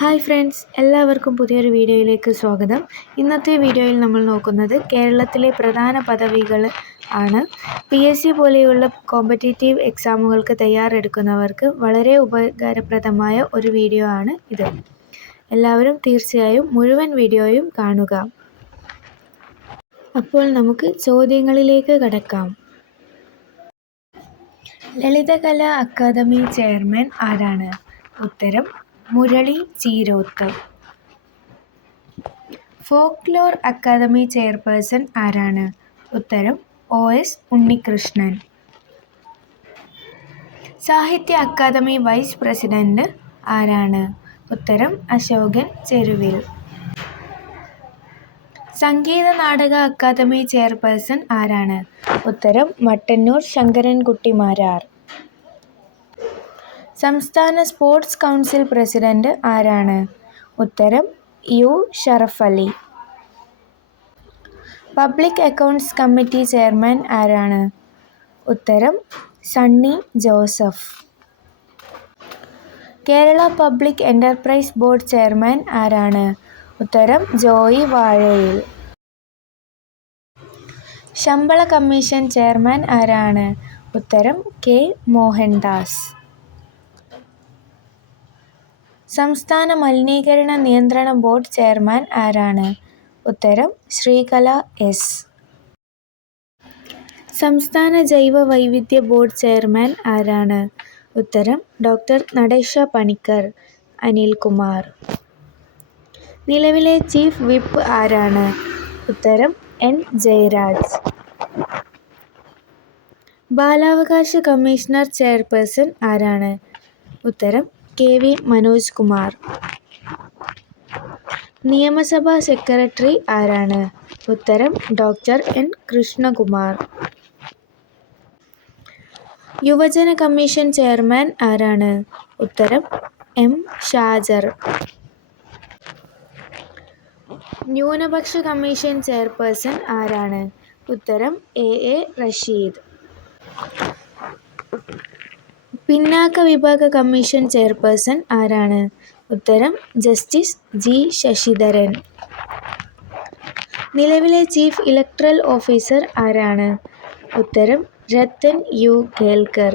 Hi friends, എല്ലാവർക്കും പുതിയൊരു വീഡിയോയിലേക്ക് സ്വാഗതം. ഇന്നത്തെ വീഡിയോയിൽ നമ്മൾ നോക്കുന്നത് കേരളത്തിലെ പ്രധാന പദവികൾ ആണ്. PSC പോലെയുള്ള കോമ്പറ്റേറ്റീവ് എക്സാമുകൾക്ക് തയ്യാറെടുക്കുന്നവർക്ക് വളരെ ഉപകാരപ്രദമായ ഒരു വീഡിയോ ആണ് ഇത്. എല്ലാവരും തീർച്ചയായും മുഴുവൻ വീഡിയോയും കാണുക. അപ്പോൾ നമുക്ക് ചോദ്യങ്ങളിലേക്ക് കടക്കാം. ലളിതകലാ അക്കാദമി ചെയർമാൻ ആരാണ്? ഉത്തരം Murali Cheeroth. Folklore academy chairperson ആരാണ്? ഉത്തരം OS ഉണ്ണികൃഷ്ണൻ. സാഹിത്യ അക്കാദമി വൈസ് പ്രസിഡന്റ് ആരാണ്? ഉത്തരം അശോകൻ ചെരുവിൽ. സംഗീത നാടക അക്കാദമി ചെയർപേഴ്സൺ ആരാണ്? ഉത്തരം മട്ടന്നൂർ ശങ്കരൻകുട്ടി മാരാർ. സംസ്ഥാന സ്പോർട്സ് കൗൺസിൽ പ്രസിഡന്റ് ആരാണ്? ഉത്തരം U Sharafali. Public accounts committee chairman ആരാണ്? ഉത്തരം Sunny Joseph. Kerala public enterprise board chairman ആരാണ്? ഉത്തരം ജോയി വാഴയിൽ. ശമ്പള കമ്മീഷൻ ചെയർമാൻ ആരാണ്? ഉത്തരം K മോഹൻദാസ്. സംസ്ഥാന മലിനീകരണ നിയന്ത്രണ ബോർഡ് ചെയർമാൻ ആരാണ്? ഉത്തരം ശ്രീകല S. സംസ്ഥാന ജൈവ വൈവിധ്യ ബോർഡ് ചെയർമാൻ ആരാണ്? ഉത്തരം ഡോക്ടർ നടേശ പണിക്കർ അനിൽകുമാർ. നിലവിലെ ചീഫ് വിപ്പ് ആരാണ്? ഉത്തരം N ജയരാജ്. ബാലാവകാശ കമ്മീഷണർ ചെയർപേഴ്സൺ ആരാണ്? ഉത്തരം KV മനോജ് കുമാർ. നിയമസഭാ സെക്രട്ടറി ആരാണ്? ഉത്തരം ഡോക്ടർ N കൃഷ്ണകുമാർ. യുവജന കമ്മീഷൻ ചെയർമാൻ ആരാണ്? ഉത്തരം M ഷാജർ. ന്യൂനപക്ഷ കമ്മീഷൻ ചെയർപേഴ്സൺ ആരാണ്? ഉത്തരം AA റഷീദ്. പിന്നാക്ക വിഭാഗ കമ്മീഷൻ ചെയർപേഴ്സൺ ആരാണ്? ഉത്തരം ജസ്റ്റിസ് G ശശിധരൻ. നിലവിലെ ചീഫ് ഇലക്ടറൽ ഓഫീസർ ആരാണ്? ഉത്തരം രത്തൻ U ഖേൽക്കർ.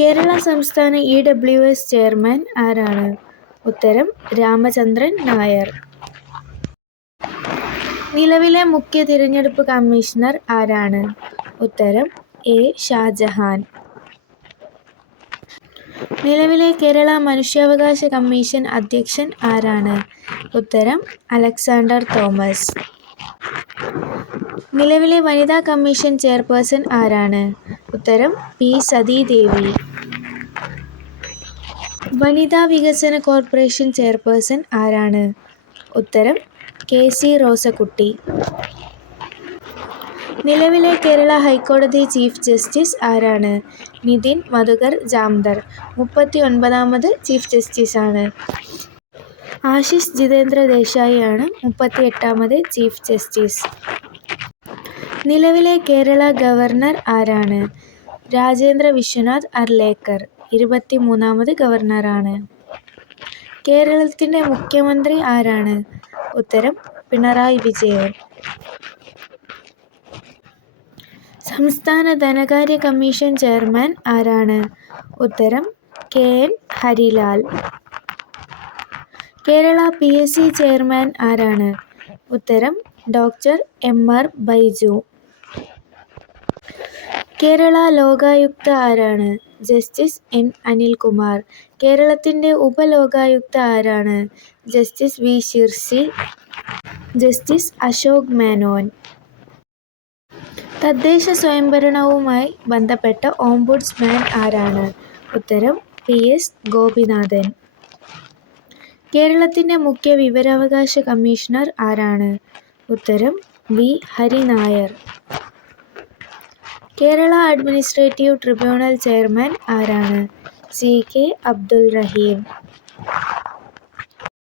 കേരള സംസ്ഥാന EWS ചെയർമാൻ ആരാണ്? ഉത്തരം രാമചന്ദ്രൻ നായർ. നിലവിലെ മുഖ്യ തിരഞ്ഞെടുപ്പ് കമ്മീഷണർ ആരാണ്? ഉത്തരം A ഷാജഹാൻ. നിലവിലെ കേരള മനുഷ്യാവകാശ കമ്മീഷൻ അധ്യക്ഷൻ ആരാണ്? ഉത്തരം അലക്സാണ്ടർ തോമസ്. നിലവിലെ വനിതാ കമ്മീഷൻ ചെയർപേഴ്സൺ ആരാണ്? ഉത്തരം P സതീദേവി. വനിതാ വികസന കോർപ്പറേഷൻ ചെയർപേഴ്സൺ ആരാണ്? ഉത്തരം KC റോസക്കുട്ടി. നിലവിലെ കേരള ഹൈക്കോടതി ചീഫ് ജസ്റ്റിസ് ആരാണ്? നിതിൻ മധുകർ ജാംദർ. 39ാമത് ചീഫ് ജസ്റ്റിസാണ്. ആശിഷ് ജിതേന്ദ്ര ദേശായി ആണ് 38ാമത് ചീഫ് ജസ്റ്റിസ്. നിലവിലെ കേരള ഗവർണർ ആരാണ്? രാജേന്ദ്ര വിശ്വനാഥ് അർലേക്കർ. 23ാമത് ഗവർണറാണ്. കേരളത്തിന്റെ മുഖ്യമന്ത്രി ആരാണ്? ഉത്തരം പിണറായി വിജയൻ. സംസ്ഥാന ധനകാര്യ കമ്മീഷൻ ചെയർമാൻ ആരാണ്? ഉത്തരം KN Harilal. Kerala PSC chairman ആരാണ്? ഉത്തരം ഡോക്ടർ MR ബൈജു. കേരള ലോകായുക്ത ആരാണ്? Justice N Anilkumar. കേരളത്തിന്റെ ഉപലോകായുക്ത ആരാണ്? Justice V Shirsi. Justice Ashok Menon. തദ്ദേശ സ്വയംഭരണവുമായി ബന്ധപ്പെട്ട ഓംബുഡ്സ്മാൻ ആരാണ്? ഉത്തരം PS ഗോപിനാഥൻ. കേരളത്തിന്റെ മുഖ്യ വിവരാവകാശ കമ്മീഷണർ ആരാണ്? ഉത്തരം V Hari Nair. Kerala administrative tribunal chairman ആരാണ്? CK അബ്ദുൽ റഹീം.